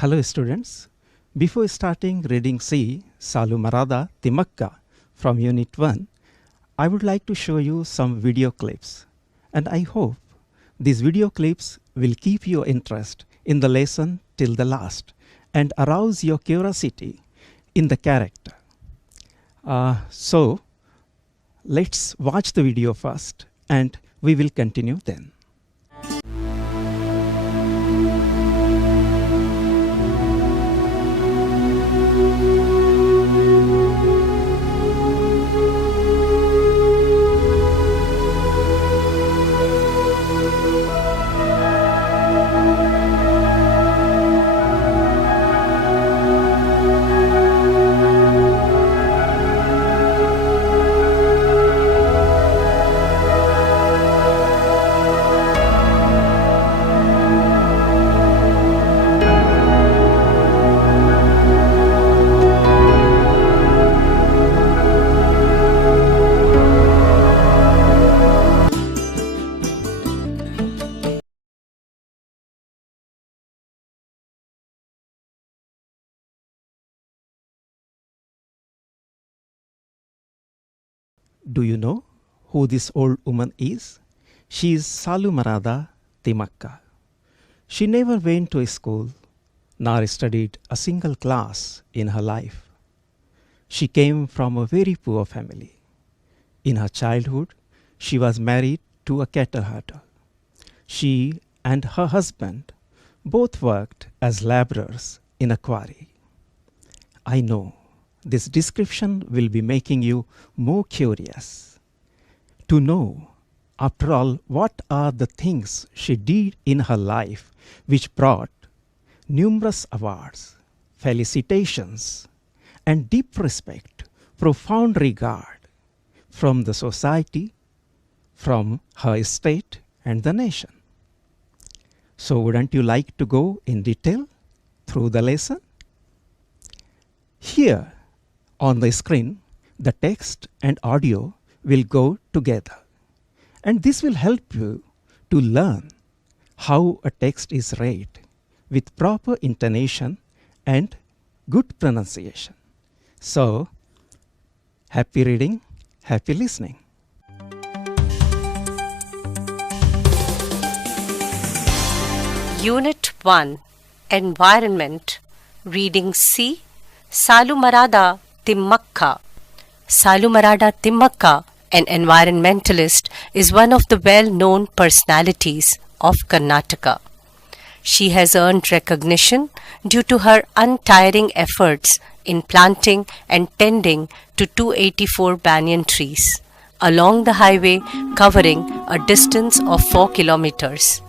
Hello students. Before starting reading C. Salumarada Timakka from Unit 1, I would like to show you some video clips. And I hope these video clips will keep your interest in the lesson till the last and arouse your curiosity in the character. So let's watch the video first and we will continue then. Do you know who this old woman is? She is Salumarada Timakka. She never went to a school nor studied a single class in her life. She came from a very poor family. In her childhood, she was married to a cattle herder. She and her husband both worked as laborers in a quarry. I know this description will be making you more curious to know, after all, what are the things she did in her life which brought numerous awards, felicitations, and deep respect, profound regard from the society, from her estate and the nation. So wouldn't you like to go in detail through the lesson? Here on the screen, the text and audio will go together. And this will help you to learn how a text is read with proper intonation and good pronunciation. So, happy reading, happy listening. Unit 1 Environment. Reading C. Salumarada Timakka. Salumarada Timakka, an environmentalist, is one of the well-known personalities of Karnataka. She has earned recognition due to her untiring efforts in planting and tending to 284 banyan trees along the highway covering a distance of 4 kilometers.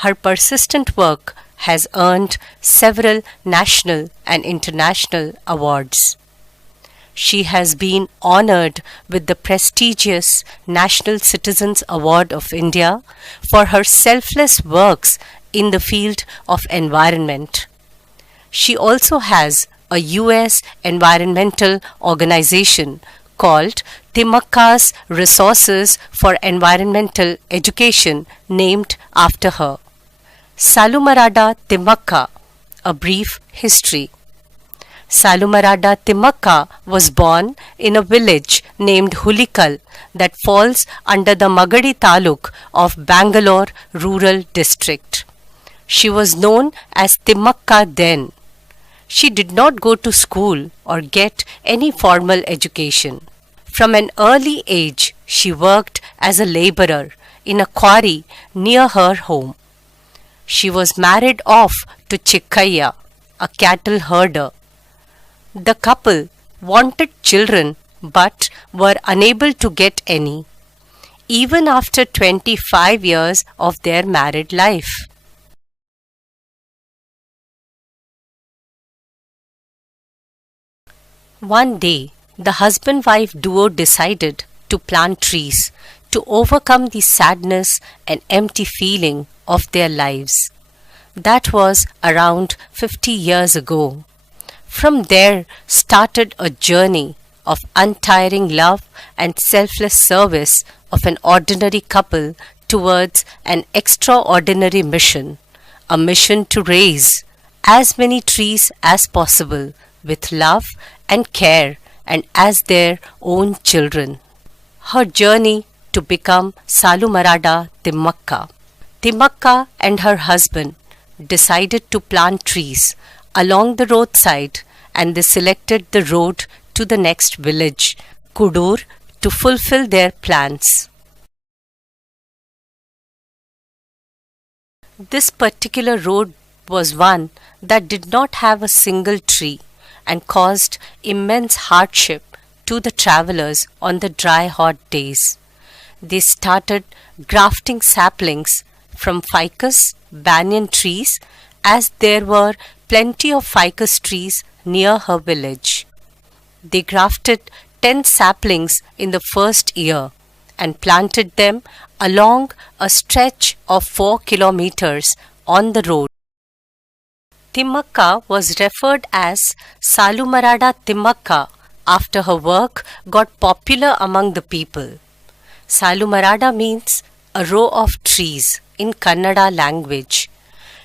Her persistent work has earned several national and international awards. She has been honored with the prestigious National Citizens Award of India for her selfless works in the field of environment. She also has a US environmental organization called Timakka's Resources for Environmental Education named after her. Salumarada Timakka, a brief history. Salumarada Timakka was born in a village named Hulikal that falls under the Magadi Taluk of Bangalore Rural District. She was known as Timakka then. She did not go to school or get any formal education. From an early age, she worked as a laborer in a quarry near her home. She was married off to Chikkaya, a cattle herder. The couple wanted children but were unable to get any, even after 25 years of their married life. One day, the husband-wife duo decided to plant trees to overcome the sadness and empty feeling of their lives. That was around 50 years ago. From there started a journey of untiring love and selfless service of an ordinary couple towards an extraordinary mission, a mission to raise as many trees as possible with love and care and as their own children. Her journey to become Salumarada Timmakka. Timmakka and her husband decided to plant trees along the roadside, and they selected the road to the next village, Kudur, to fulfill their plans. This particular road was one that did not have a single tree and caused immense hardship to the travelers on the dry, hot days. They started grafting saplings from ficus banyan trees, as there were plenty of ficus trees near her village. They grafted 10 saplings in the first year and planted them along a stretch of 4 kilometers on the road. Timmakka was referred as Salumarada Timmakka after her work got popular among the people. Salumarada means a row of trees in Kannada language.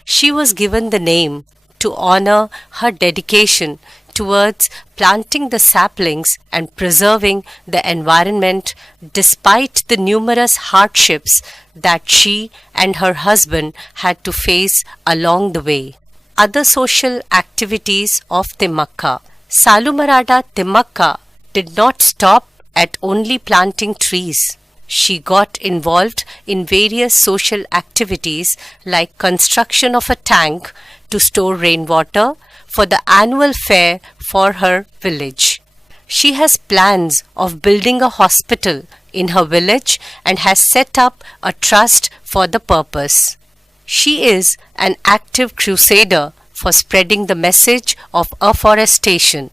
She was given the name to honor her dedication towards planting the saplings and preserving the environment despite the numerous hardships that she and her husband had to face along the way. Other social activities of Timmakka. Salumarada Timmakka did not stop at only planting trees. She got involved in various social activities like construction of a tank to store rainwater for the annual fair for her village. She has plans of building a hospital in her village and has set up a trust for the purpose. She is an active crusader for spreading the message of afforestation.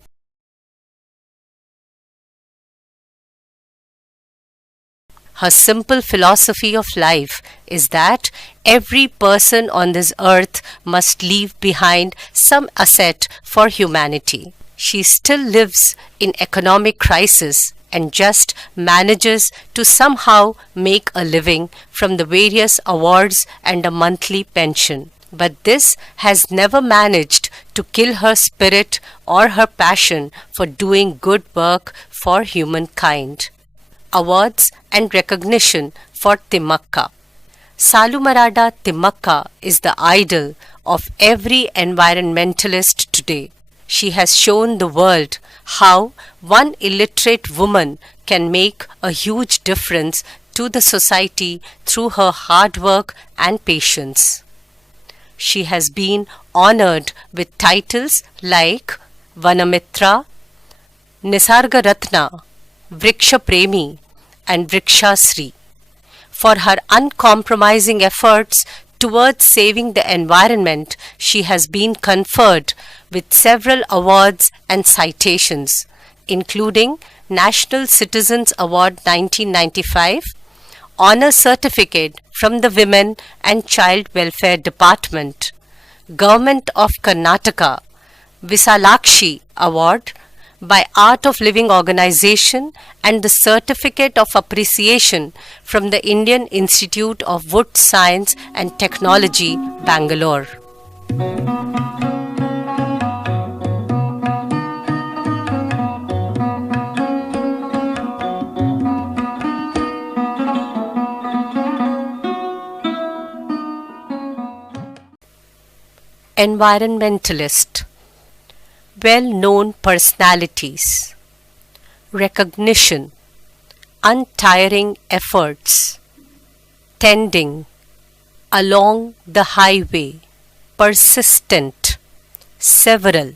Her simple philosophy of life is that every person on this earth must leave behind some asset for humanity. She still lives in economic crisis and just manages to somehow make a living from the various awards and a monthly pension. But this has never managed to kill her spirit or her passion for doing good work for humankind. Awards and recognition for Timmakka. Salumarada Timmakka is the idol of every environmentalist today. She has shown the world how one illiterate woman can make a huge difference to the society through her hard work and patience. She has been honored with titles like Vanamitra, Nisarga Ratna, Vriksha Premi, and Vrikshasri for her uncompromising efforts towards saving the environment. She has been conferred with several awards and citations, including National Citizens Award 1995, Honor Certificate from the Women and Child Welfare Department, Government of Karnataka, Visalakshi Award by Art of Living Organization, and the Certificate of Appreciation from the Indian Institute of Wood Science and Technology, Bangalore. Environmentalist. Well-known personalities. Recognition. Untiring efforts. Tending. Along the highway. Persistent. Several.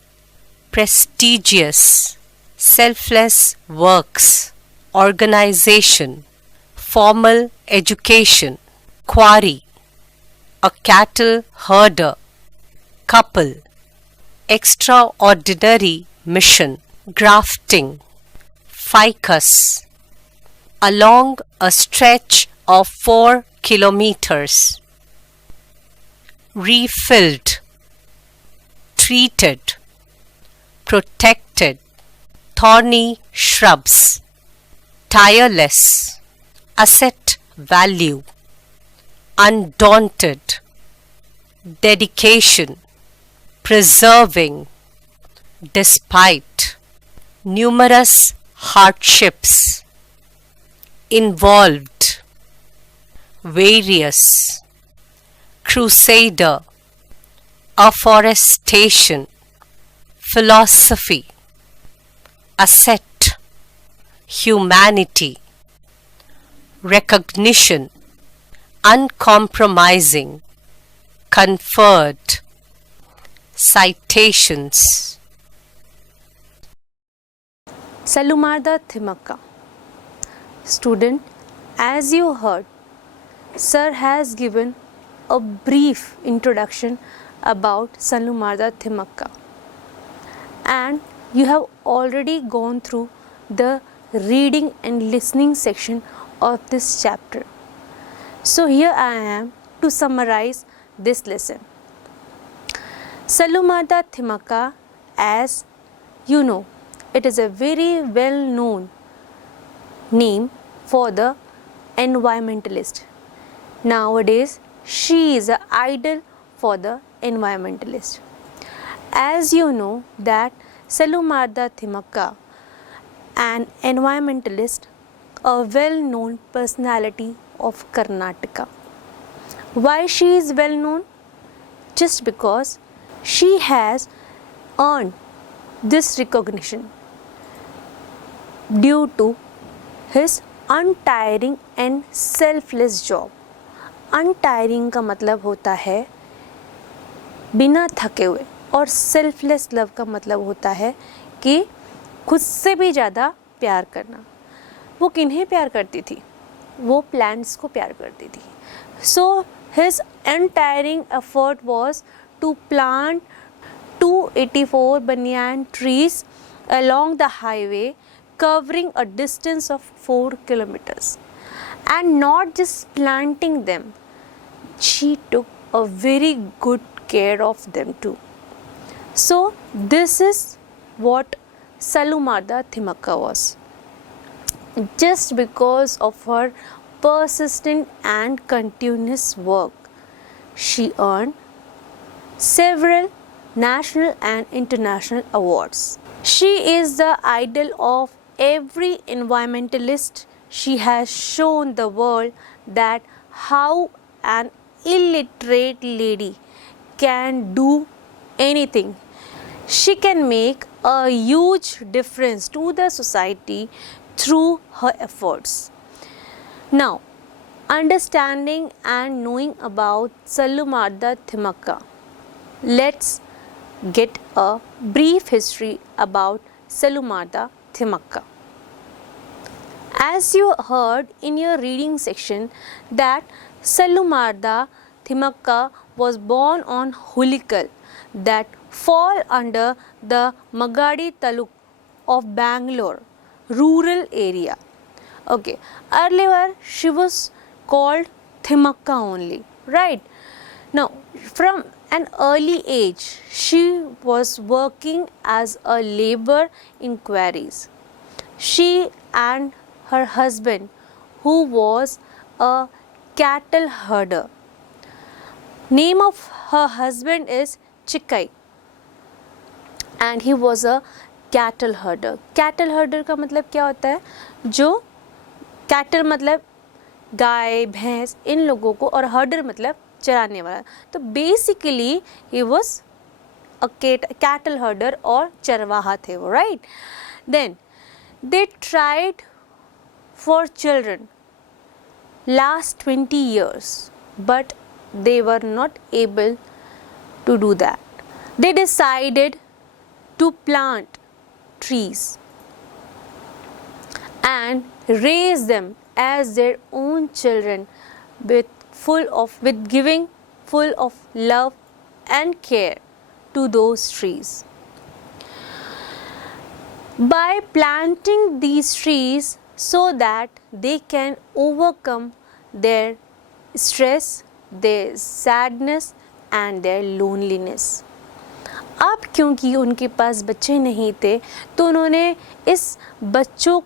Prestigious. Selfless works. Organization. Formal education. Quarry. A cattle herder. Couple. Extraordinary mission. Grafting. Ficus. Along a stretch of 4 kilometers. Refilled. Treated. protected, thorny shrubs, tireless, asset value, undaunted, dedication, preserving, despite, numerous hardships, involved, various, crusader, afforestation, philosophy, asset, humanity, recognition, uncompromising, conferred, citations. Salumarda Thimmakka. Student, as you heard, Sir has given a brief introduction about Salumarda Thimmakka, and you have already gone through the reading and listening section of this chapter. So here I am to summarize this lesson. Salumarda Thimmakka, as you know, it is a very well known name for the environmentalist. Nowadays, she is an idol for the environmentalist. As you know that Salumarda Thimmakka, an environmentalist, a well-known personality of Karnataka. Why she is well known? Just because she has earned this recognition due to his untiring and selfless job. Untiring का मतलब होता है बिना थके हुए, और selfless love का मतलब होता है कि खुद से भी ज़्यादा प्यार करना. वो किन्हें प्यार करती थी? वो प्लांट्स को प्यार करती थी. So his untiring effort was to plant 284 banyan trees along the highway covering a distance of 4 kilometers. And not just planting them, she took a very good care of them too. So this is what Salumarda Thimmakka was. Just because of her persistent and continuous work, she earned several national and international awards. She is the idol of every environmentalist. She has shown the world that how an illiterate lady can do anything. She can make a huge difference to the society through her efforts. Now, understanding and knowing about Salumarda Thimmakka, let's get a brief history about Salumarda Thimmakka. As you heard in your reading section that Salumarda Thimmakka was born on Hulikal, that fall under the Magadi Taluk of Bangalore rural area. Okay, earlier she was called Thimmakka only, right? Now, from an early age, she was working as a labor in quarries. She and her husband, who was a cattle herder. Name of her husband is Chikkai, and he was a cattle herder. Cattle herder का मतलब क्या होता है? जो cattle मतलब गाय भैंस इन लोगों को, और herder मतलब चराने वाला. तो basically he was a cattle herder और चरवाहा थे वो, right? Then they tried for children last 20 years, but they were not able to do that. They decided to plant trees and raise them as their own children with giving full of love and care to those trees. By planting these trees so that they can overcome their stress, their sadness and their loneliness. अब क्योंकि उनके पास बच्चे नहीं थे तो उन्होंने इस बच्चों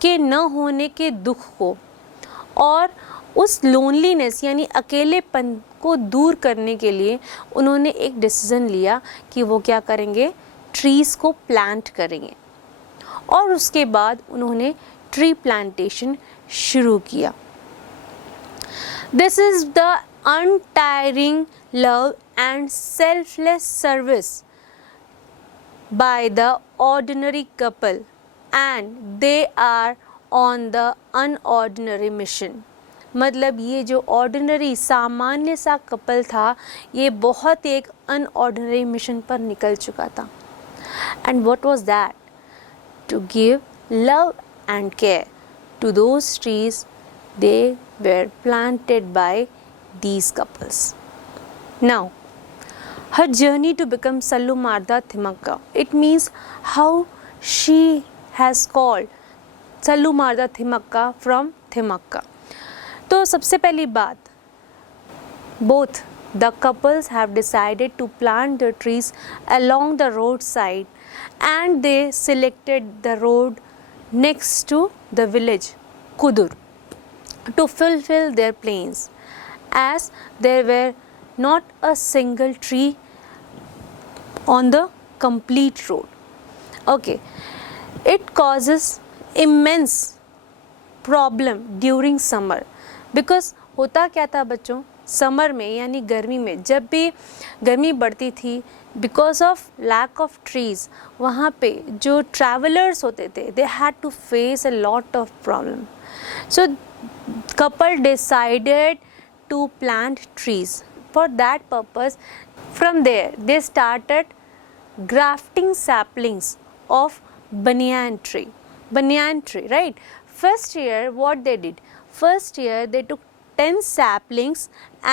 के न होने के दुख को और उस लोनलीनेस यानी अकेलेपन को दूर करने के लिए उन्होंने एक डिसीज़न लिया कि वो क्या करेंगे, ट्रीज़ को प्लांट करेंगे। और उसके बाद उन्होंने ट्री प्लांटेशन शुरू किया। This is the untiring love and selfless service by the ordinary couple and they are on the unordinary mission। मतलब ये जो ऑर्डिनरी सामान्य सा कपल था ये बहुत एक अनऑर्डिनरी मिशन पर निकल चुका था। And what was that? To give love and care to those trees they were planted by these couples. Now her journey to become Salumarda Thimmakka, it means how she has called Salumarda Thimmakka from Thimmakka। तो सबसे पहली बात, both the couples have decided to plant the trees along the roadside and they selected the road next to the village Kudur to fulfill their plans, as there were not a single tree on the complete road। Okay, it causes immense problem during summer because होता क्या था बच्चों, summer में यानी गर्मी में जब भी गर्मी बढ़ती थी because of lack of trees वहाँ पे जो ट्रैवलर्स होते थे they had to face a lot of problem. So couple decided to plant trees। For that purpose, from there they started grafting saplings of banyan tree, right? First year what they did, first year they took 10 saplings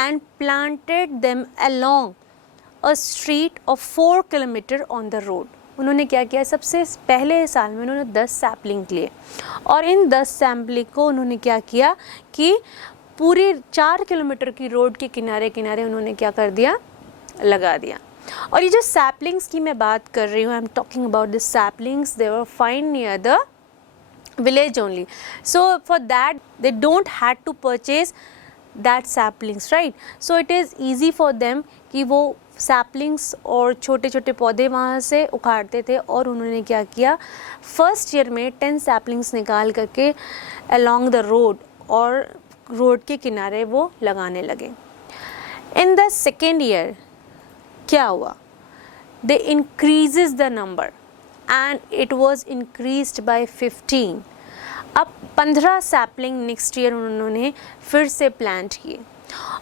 and planted them along a street of 4 kilometer on the road। उन्होंने क्या किया, सबसे पहले साल में उन्होंने 10 sapling लिए और इन 10 सैपलिंग को उन्होंने क्या किया कि पूरे 4 किलोमीटर की रोड के किनारे किनारे उन्होंने क्या कर दिया, लगा दिया। और ये जो सैपलिंग्स की मैं बात कर रही हूँ, I am talking about this saplings, they were find near the village only. So for that they don't had to purchase that saplings, right? So it is easy for them कि वो saplings और छोटे छोटे पौधे वहाँ से उखाड़ते थे और उन्होंने क्या किया, फर्स्ट ईयर में 10 सैपलिंग्स निकाल करके अलॉन्ग द रोड और रोड के किनारे वो लगाने लगे। इन द सेकेंड ईयर क्या हुआ, they increases the number and it was increased by 15। अब 15 सैपलिंग नेक्स्ट ईयर उन्होंने फिर से प्लांट किए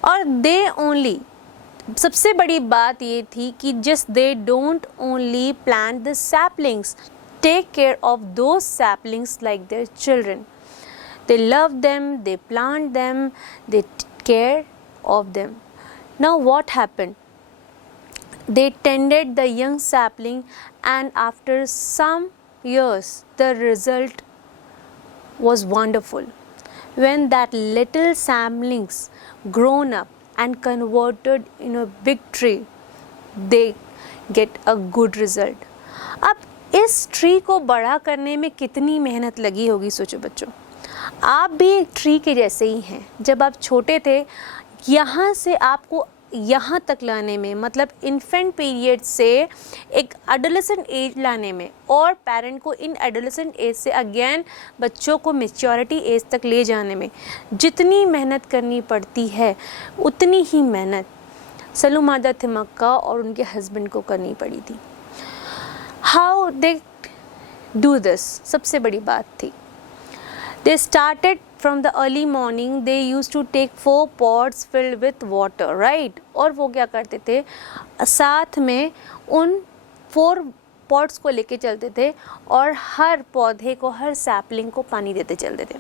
और दे ओनली, सबसे बड़ी बात ये थी कि just they don't only plant the saplings, take care of those saplings like their children. They love them, they plant them, they care of them। Now what happened? They tended the young sapling and after some years the result was wonderful। When that little saplings grown up and converted in a big tree, they get a good result। अब इस tree को बड़ा करने में कितनी मेहनत लगी होगी सोचो बच्चों। आप भी एक ट्री के जैसे ही हैं। जब आप छोटे थे यहाँ से आपको यहाँ तक लाने में, मतलब इन्फेंट पीरियड से एक एडोलेसेंट एज लाने में और पेरेंट को इन एडोलेसेंट एज से अगेन बच्चों को मैच्योरिटी एज तक ले जाने में जितनी मेहनत करनी पड़ती है उतनी ही मेहनत सलूमारदा थिमक्का और उनके हस्बैंड को करनी पड़ी थी। हाउ दे डू दिस, सबसे बड़ी बात थी, they started from the early morning, they used to take 4 pots filled with water, right? और वो क्या करते थे, साथ में उन 4 pots को लेके चलते थे और हर पौधे को, हर sapling को पानी देते चलते थे।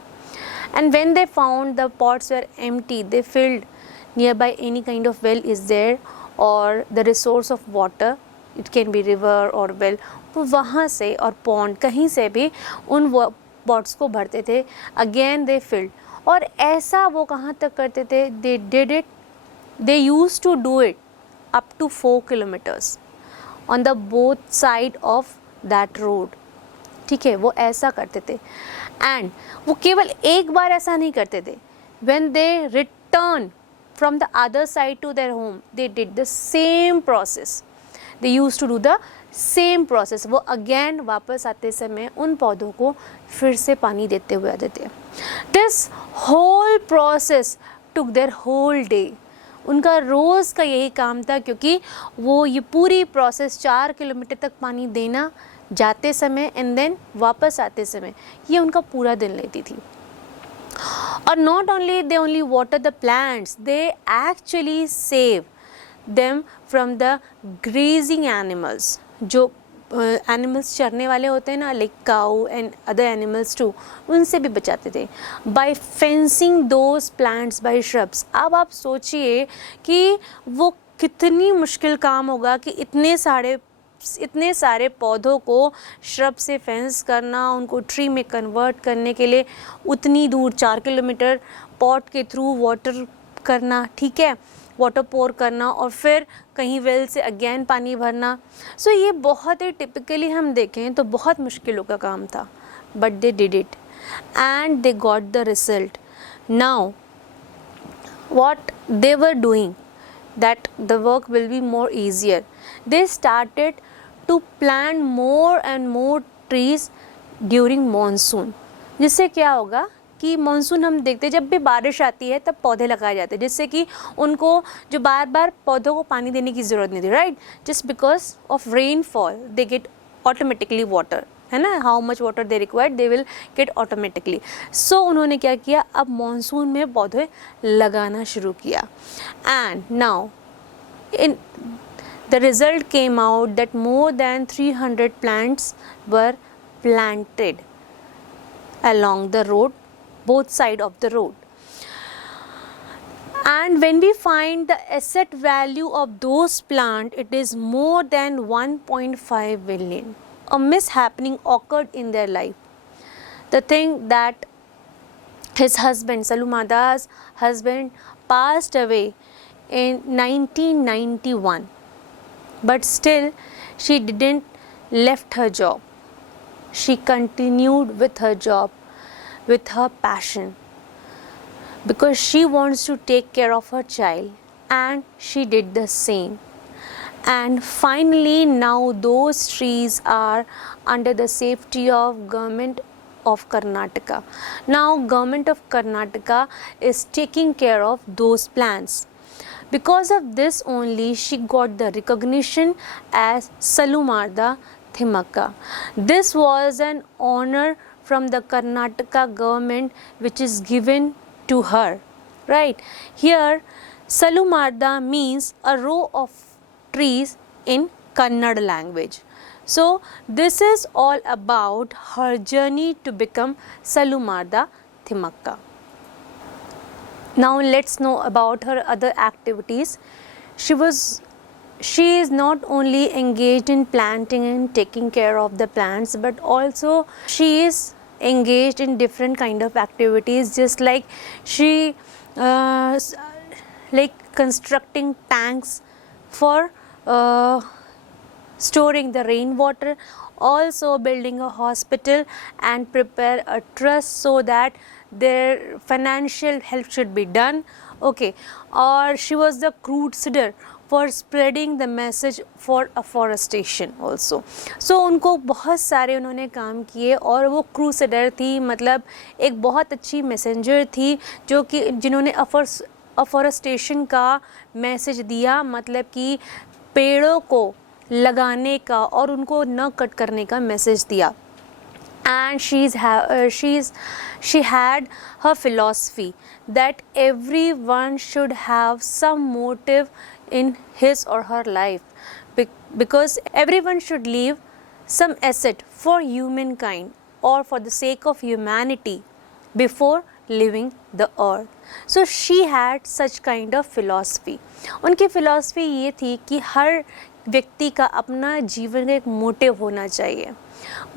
And when they found the pots were empty, they filled nearby any kind of well is there or the resource of water, it can be river or well, वो वहाँ से और pond कहीं से भी उन पॉट्स को भरते थे, अगेन दे फिल्ड। और ऐसा वो कहाँ तक करते थे, they did it, they use to do it up to 4 kilometres. on the both side of that road. ठीक है, वो ऐसा करते थे. एंड वो केवल एक बार ऐसा नहीं करते थे. When they return from the other side to their home, they did the same process. They used to do the same process. वो again वापस आते समय उन पौधों को फिर से पानी देते हुए आते थे. This whole process took their whole day. उनका रोज़ का यही काम था, क्योंकि वो ये पूरी प्रोसेस 4 किलोमीटर तक पानी देना जाते समय एंड देन वापस आते समय, ये उनका पूरा दिन लेती थी. और not only they only water the plants, they actually save them from the grazing animals. जो एनिमल्स चरने वाले होते हैं ना, like cow and other animals too, उनसे भी बचाते थे by fencing those plants by shrubs. अब आप सोचिए कि वो कितनी मुश्किल काम होगा कि इतने सारे पौधों को श्रब से फेंस करना, उनको ट्री में कन्वर्ट करने के लिए उतनी दूर 4 किलोमीटर पॉट के थ्रू वाटर करना, ठीक है, वाटर पोर करना और फिर कहीं वेल से अगेन पानी भरना. सो ये बहुत ही टिपिकली हम देखें तो बहुत मुश्किलों का काम था, but they did it and they got the result. Now what they were doing, that the work will be more easier, they started to plant more and more trees during monsoon. जिससे क्या होगा कि monsoon हम देखते हैं, जब भी बारिश आती है तब पौधे लगाए जाते हैं, जिससे कि उनको जो बार बार पौधों को पानी देने की ज़रूरत नहीं थी, right. Just because of rainfall they get automatically water, है ना, how much water they required they will get automatically. So उन्होंने क्या किया, अब मानसून में पौधे लगाना शुरू किया. And now in the result came out that more than 300 plants were planted along the road, both side of the road. And when we find the asset value of those plants, it is more than 1.5 billion. A mishappening occurred in their life. The thing that his husband, Salumada's husband, passed away in 1991, but still she didn't left her job. She continued with her job, with her passion, because she wants to take care of her child, and she did the same. And finally now those trees are under the safety of government of Karnataka. Now government of Karnataka is taking care of those plants. Because of this only she got the recognition as Salumarda Thimmakka. This was an honor from the Karnataka government which is given to her, right. Here Salumarda means a row of trees in Kannada language. So this is all about her journey to become Salumarda Thimmakka. Now let's know about her other activities. She is not only engaged in planting and taking care of the plants, but also she is engaged in different kind of activities, just like she like constructing tanks for storing the rainwater, also building a hospital and prepare a trust so that their financial help should be done, okay. Or she was the crusader for spreading the message for afforestation also. So उनको बहुत सारे उन्होंने काम किए और वो crusader थी, मतलब एक बहुत अच्छी मैसेंजर थी जो कि जिन्होंने अफॉरेस्टेशन का मैसेज दिया, मतलब कि पेड़ों को लगाने का और उनको न कट करने का मैसेज दिया. And she had her philosophy that everyone should have some motive in his or her life, because everyone should leave some asset for humankind or for the sake of humanity before leaving the earth. So she had such kind of philosophy. उनकी philosophy ये थी कि हर व्यक्ति का अपना जीवन का एक मोटिव होना चाहिए.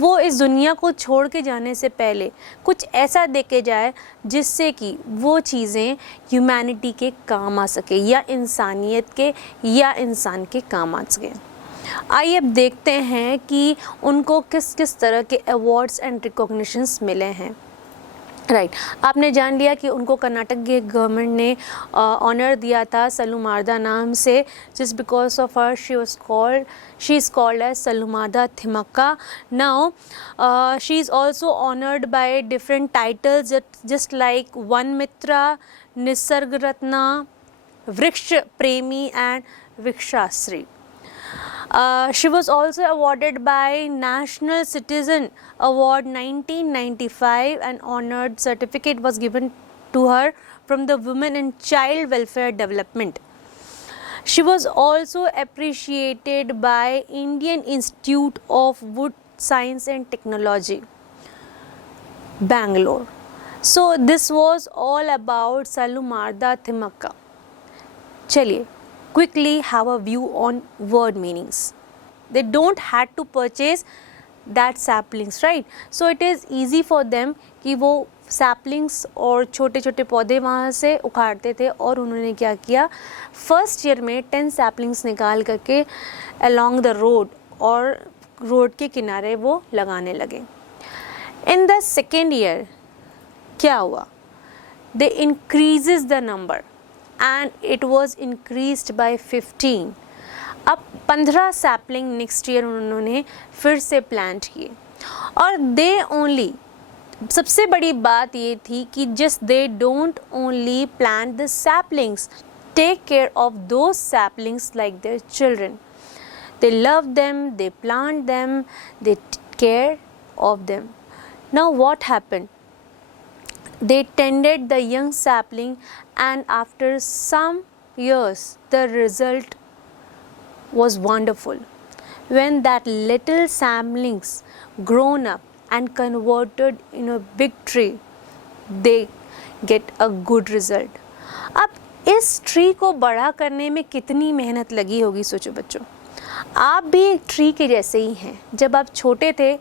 वो इस दुनिया को छोड़ के जाने से पहले कुछ ऐसा दे के जाए जिससे कि वो चीज़ें ह्यूमैनिटी के काम आ सके या इंसानियत के या इंसान के काम आ सके. आइए अब देखते हैं कि उनको किस किस तरह के अवार्ड्स एंड रिकॉग्निशंस मिले हैं। राइट आपने जान लिया कि उनको कर्नाटक के गवर्नमेंट ने ऑनर दिया था सलूमारदा नाम से, just because of her she is called as Saalumarada Thimmakka. Now she is also honoured by different titles just like Vana Mitra, Nisarga Ratna, Vriksha Premi and Vrikshashri. She was also awarded by National Citizen Award 1995 and honored certificate was given to her from the Women and Child Welfare Development. She was also appreciated by Indian Institute of Wood Science and Technology, Bangalore. So this was all about Salomarda Thimakka. चलिए quickly have a view on word meanings. They don't had to purchase that saplings, right? So it is easy for them कि वो saplings और छोटे छोटे पौधे वहाँ से उखाड़ते थे और उन्होंने क्या किया, फर्स्ट ईयर में 10 saplings निकाल करके along the road और रोड के किनारे वो लगाने लगे. In the second year क्या हुआ, they increases the number and it was increased by 15. अब 15 सैपलिंग नेक्स्ट ईयर उन्होंने फिर से प्लांट किए और दे ओनली, सबसे बड़ी बात ये थी कि just they don't only plant the saplings, take care of those saplings like their children. They love them, they plant them, they care of them. Now what happened, they tended the young sapling and after some years the result was wonderful. When that little saplings grown up and converted in a big tree, they get a good result. अब इस tree को बड़ा करने में कितनी मेहनत लगी होगी सोचो बच्चों. आप भी एक ट्री के जैसे ही हैं. जब आप छोटे थे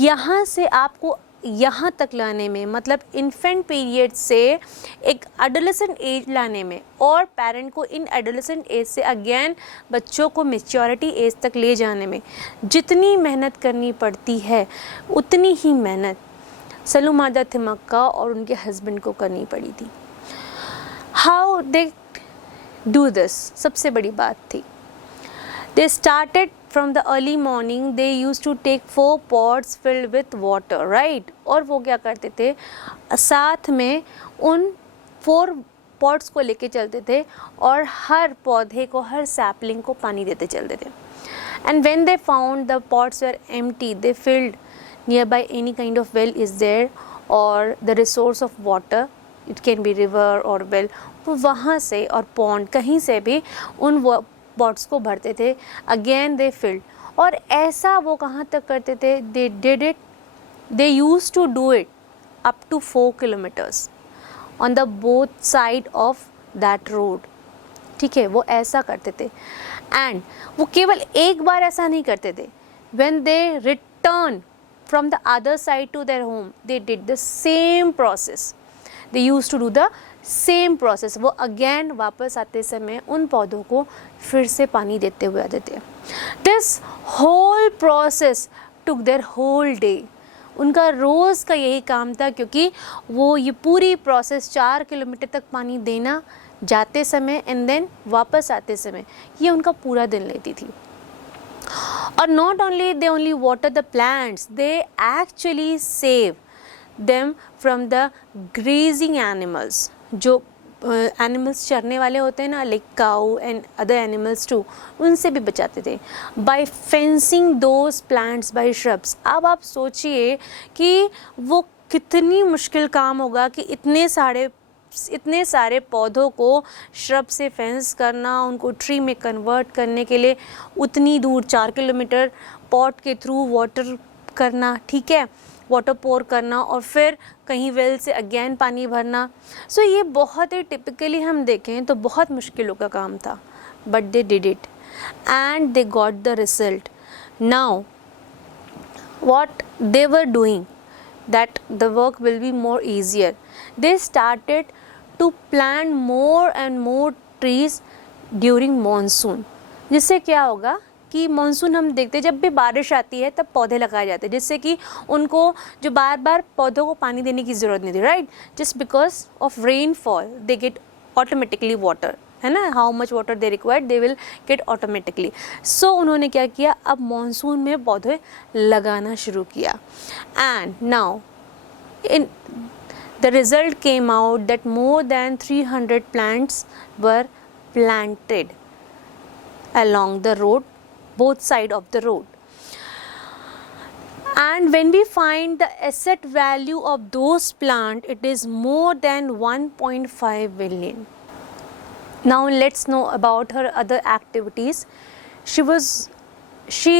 यहाँ से आपको यहाँ तक लाने में, मतलब इन्फेंट पीरियड से एक एडोलेसेंट एज लाने में और पेरेंट को इन एडोलेसेंट एज से अगेन बच्चों को मैच्योरिटी एज तक ले जाने में जितनी मेहनत करनी पड़ती है उतनी ही मेहनत सलूमारदा थिमक्का और उनके हस्बैंड को करनी पड़ी थी. हाउ दे डू दिस, सबसे बड़ी बात थी, they started from the early morning. They used to take 4 pots filled with water, right? और वो क्या करते थे, साथ में उन 4 pots को लेके चलते थे और हर पौधे को, हर sapling को पानी देते चलते थे. And when they found the pots were empty, they filled nearby any kind of well is there or the resource of water. It can be river or well. वो वहाँ से और pond कहीं से भी उन पॉट्स को भरते थे. Again they filled. और ऐसा वो कहाँ तक करते थे, they did it, they use to do it up to 4 kilometres on the both side of that road. ठीक है, वो ऐसा करते थे. एंड वो केवल एक बार ऐसा नहीं करते थे. When they return from the other side to their home, they did the same process. They use to do the same process. वो अगेन वापस आते समय उन पौधों को फिर से पानी देते हुए आते थे. This whole process took their whole day. उनका रोज़ का यही काम था क्योंकि वो ये पूरी प्रोसेस 4 किलोमीटर तक पानी देना जाते समय एंड देन वापस आते समय, ये उनका पूरा दिन लेती थी. और not only they only water the plants, they actually save them from the grazing animals. जो एनिमल्स चरने वाले होते हैं ना, like cow and other animals too, उनसे भी बचाते थे by fencing those plants by shrubs. अब आप सोचिए कि वो कितनी मुश्किल काम होगा कि इतने सारे पौधों को श्रब से फेंस करना, उनको ट्री में कन्वर्ट करने के लिए उतनी दूर 4 किलोमीटर पॉट के थ्रू वाटर करना. ठीक है, वाटर पोर करना और फिर कहीं वेल से अगेन पानी भरना. सो ये बहुत ही टिपिकली हम देखें तो बहुत मुश्किलों का काम था. But they did it and they got the result. Now what they were doing, that the work will be more easier. They started to plant more and more trees during monsoon. जिससे क्या होगा कि monsoon हम देखते हैं जब भी बारिश आती है तब पौधे लगाए जाते हैं, जिससे कि उनको जो बार बार पौधों को पानी देने की ज़रूरत नहीं थी, right. Just because of rainfall they get automatically water, है ना, how much water they required they will get automatically. So उन्होंने क्या किया, अब मानसून में पौधे लगाना शुरू किया। And now in the result came out that more than 300 plants were planted along the road, both side of the road. And when we find the asset value of those plants, it is more than 1.5 billion. Now let's know about her other activities. She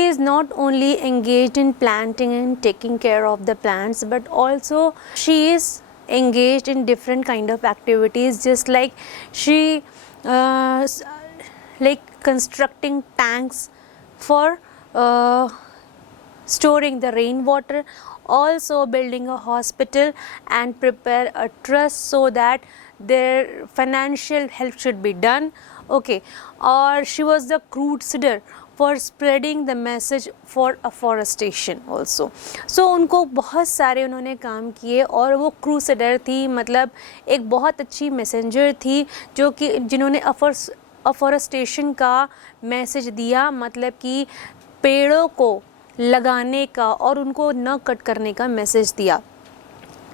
is not only engaged in planting and taking care of the plants, but also she is engaged in different kind of activities, just like she like constructing tanks for storing the rainwater, also building a hospital and prepare a trust so that their financial help should be done, okay. Or she was the crusader for spreading the message for afforestation also. So उनको बहुत सारे उन्होंने काम किए और वो crusader थी, मतलब एक बहुत अच्छी मैसेंजर थी जो कि जिन्होंने अफॉरेस्टेशन का मैसेज दिया, मतलब कि पेड़ों को लगाने का और उनको न कट करने का मैसेज दिया।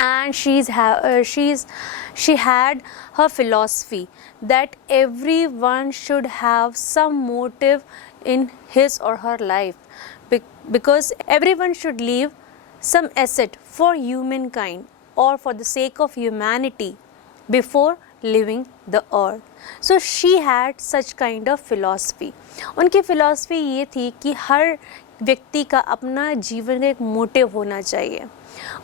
And she had her philosophy that everyone should have some motive in his or her life, because everyone should leave some asset for humankind or for the sake of humanity before leaving the earth. So she had such kind of philosophy. उनकी philosophy ये थी कि हर व्यक्ति का अपना जीवन का एक मोटिव होना चाहिए।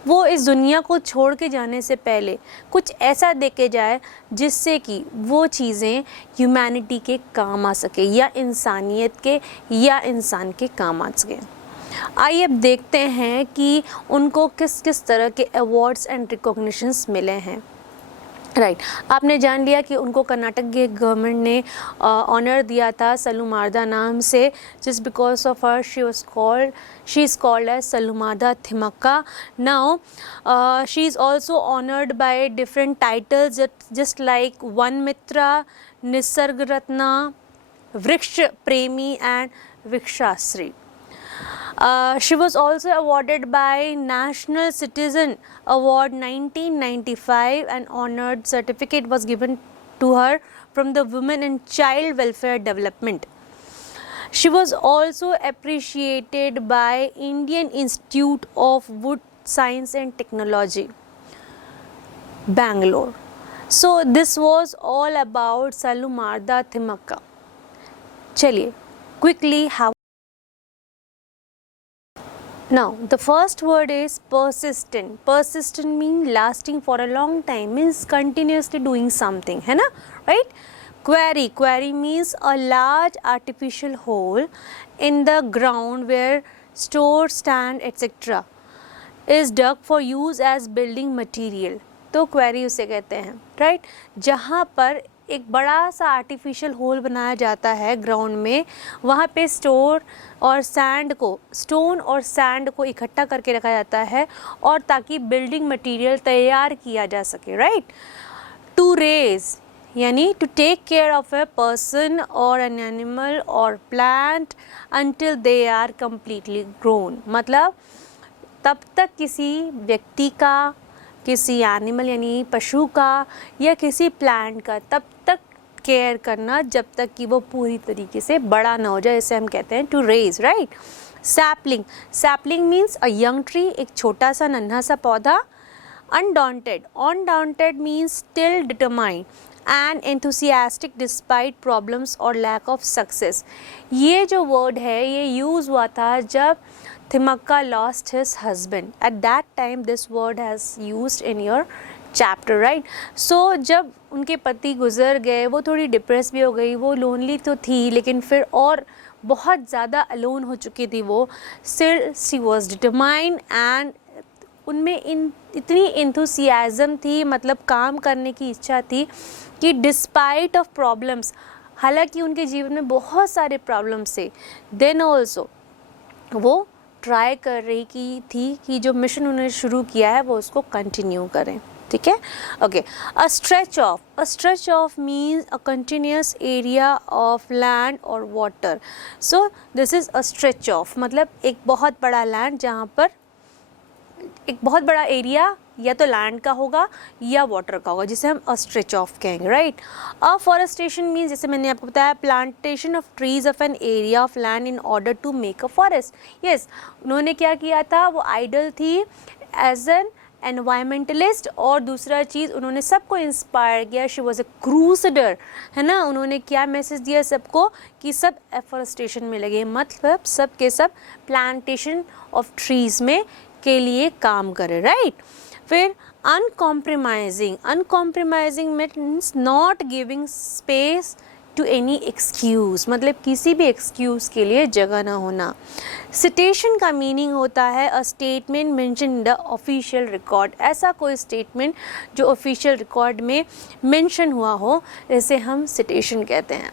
वो इस दुनिया को छोड़ के जाने से पहले कुछ ऐसा दे के जाए जिससे कि वो चीज़ें ह्यूमैनिटी के काम आ सके या इंसानियत के या इंसान के काम आ सके। आइए अब देखते हैं कि उनको किस किस तरह के अवार्ड्स एंड रिकॉग्निशंस मिले हैं। राइट, आपने जान लिया कि उनको कर्नाटक के गवर्नमेंट ने ऑनर दिया था सलूमारदा नाम से, just because of her she is called as Saalumarada Thimmakka. Now she is also honoured by different titles just like Vana Mitra, Nisarga Ratna, Vriksha Premi and Vrikshashri. She was also awarded by National Citizen Award 1995, and honored certificate was given to her from the Women and Child Welfare Development. She was also appreciated by Indian Institute of Wood Science and Technology, Bangalore. So this was all about Salomarda Thimakka. चलिए quickly have. Now the first word is persistent. Persistent means lasting for a long time, means continuously doing something, है ना, right? Quarry. Quarry means a large artificial hole in the ground where stores stand etc. is dug for use as building material. तो query उसे कहते हैं, right, जहाँ पर एक बड़ा सा आर्टिफिशियल होल बनाया जाता है ग्राउंड में, वहाँ पे स्टोन और सैंड को इकट्ठा करके रखा जाता है और ताकि बिल्डिंग मटेरियल तैयार किया जा सके, राइट। टू रेज यानी to take care of a person और एन एनिमल और plant until they are completely grown, मतलब तब तक किसी व्यक्ति का, किसी एनिमल यानी पशु का या किसी प्लांट का तब तक केयर करना जब तक कि वो पूरी तरीके से बड़ा ना हो जाए, इसे हम कहते हैं to raise, right. Sapling. Sapling means a young tree, एक छोटा सा नन्हा सा पौधा. Undaunted. Undaunted means still determined and enthusiastic despite problems और लैक ऑफ सक्सेस. ये जो वर्ड है ये यूज़ हुआ था जब Thimmakka lost his husband. At that time this word has used in your chapter, right. So जब उनके पति गुजर गए वो थोड़ी डिप्रेस भी हो गई, वो लोनली तो थी लेकिन फिर और बहुत ज़्यादा अलोन हो चुकी थी वो. Still she was determined and उनमें इतनी एंथुसियाज़म थी, मतलब काम करने की इच्छा थी कि डिस्पाइट ऑफ प्रॉब्लम्स, हालांकि उनके जीवन में बहुत सारे प्रॉब्लम्स थे, देन ऑल्सो वो ट्राई कर रही थी कि जो मिशन उन्होंने शुरू किया है वो उसको कंटिन्यू करें। ठीक है, okay. A stretch of means a continuous area of land और water. So this is a stretch of, मतलब एक बहुत बड़ा लैंड जहाँ पर एक बहुत बड़ा एरिया या तो लैंड का होगा या वाटर का होगा, जिसे हम अ स्ट्रेच ऑफ कहेंगे, राइट। अफॉरेस्टेशन मीन्स, जैसे मैंने आपको बताया, plantation of trees of an area of land in order to make a forest. Yes, उन्होंने क्या किया था, वो आइडल थी एज एन एनवायरमेंटलिस्ट, और दूसरा चीज़ उन्होंने सबको इंस्पायर किया, शी वॉज ए क्रूसडर, है ना। उन्होंने क्या मैसेज दिया सबको कि सब एफॉरेस्टेशन में लगे, मतलब सब के सब प्लांटेशन ऑफ ट्रीज़ में के लिए काम करें, राइट। फिर uncompromising means not giving space to any excuse, मतलब किसी भी एक्सक्यूज़ के लिए जगह ना होना। सिटेशन का मीनिंग होता है a statement mention in the official record, ऐसा कोई स्टेटमेंट जो ऑफिशियल रिकॉर्ड में मेंशन हुआ हो, इसे हम सिटेशन कहते हैं।